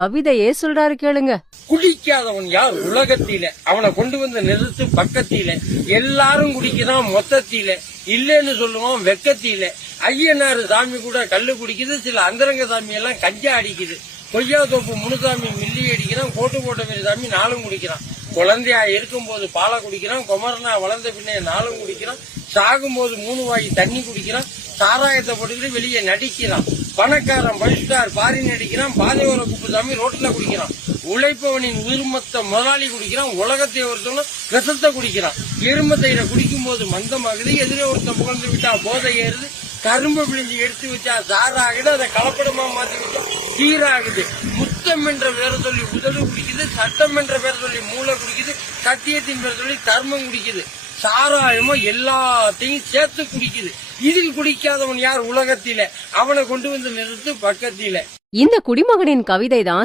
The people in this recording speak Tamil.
கவிதையே சொல்றாரு கேளுங்க. குடிக்காதவன் யார் உலகத்தில, அவனை கொண்டு வந்து நிறுத்து பக்கத்தில, எல்லாரும் குடிக்கிறான் மொத்தத்தில, இல்லன்னு சொல்லுவான் வெக்கத்தில. ஐயனாரு சாமி கூட கல்லு குடிக்குது, சில அந்தரங்க சாமி எல்லாம் கஞ்சா அடிக்குது. கொய்யா தோப்பு முனுசாமி மில்லி அடிக்கிறான், கோட்டு கோட்டை சாமி நாளும் குடிக்கிறான். குழந்தையா இருக்கும் போது பாலை குடிக்கிறான், குமரனா வளர்ந்த பின்னே நாளும் குடிக்கிறான். சாகும் போது 3 வாய் தண்ணி குடிக்கிறான், சாராயத்தை போட்டுக்கிட்டு வெளியே நடிக்கிறான். பணக்காரன் பரிசுத்தார் பாரி நடிக்கிறான், பாதையோர குப்புசாமி ரோட்ல குடிக்கிறான். உழைப்பவனின் உயிர்மத்த முதலாளி குடிக்கிறான், உலகத்தை ஒருத்தவனும் விஷத்தை குடிக்கிறான். எரும தயிரை குடிக்கும் போது மந்தமாகுது, எதிரே ஒருத்தன் புகழ்ந்து விட்டா போதை ஏறுது. கரும்பு பிழிஞ்சு எடுத்து வச்சா சாராகுது, அதை கலப்படமா மாத்தி வச்சா சீராகுது. முத்தம் என்ற பேரை சொல்லி உதடு குடிக்குது, சட்டம் என்ற பேரை சொல்லி மூளை குடிக்குது, சத்தியத்தின் பேரை சொல்லி தர்மம் குடிக்குது. சாராயமோ எல்லாத்தையும் சேர்த்து குடிக்குது. இதில் குடிக்காதவன் யார் உலகத்தில, அவனை கொண்டு வந்து நிறுத்து பக்கத்தில. இந்த குடிமகனின் கவிதை தான்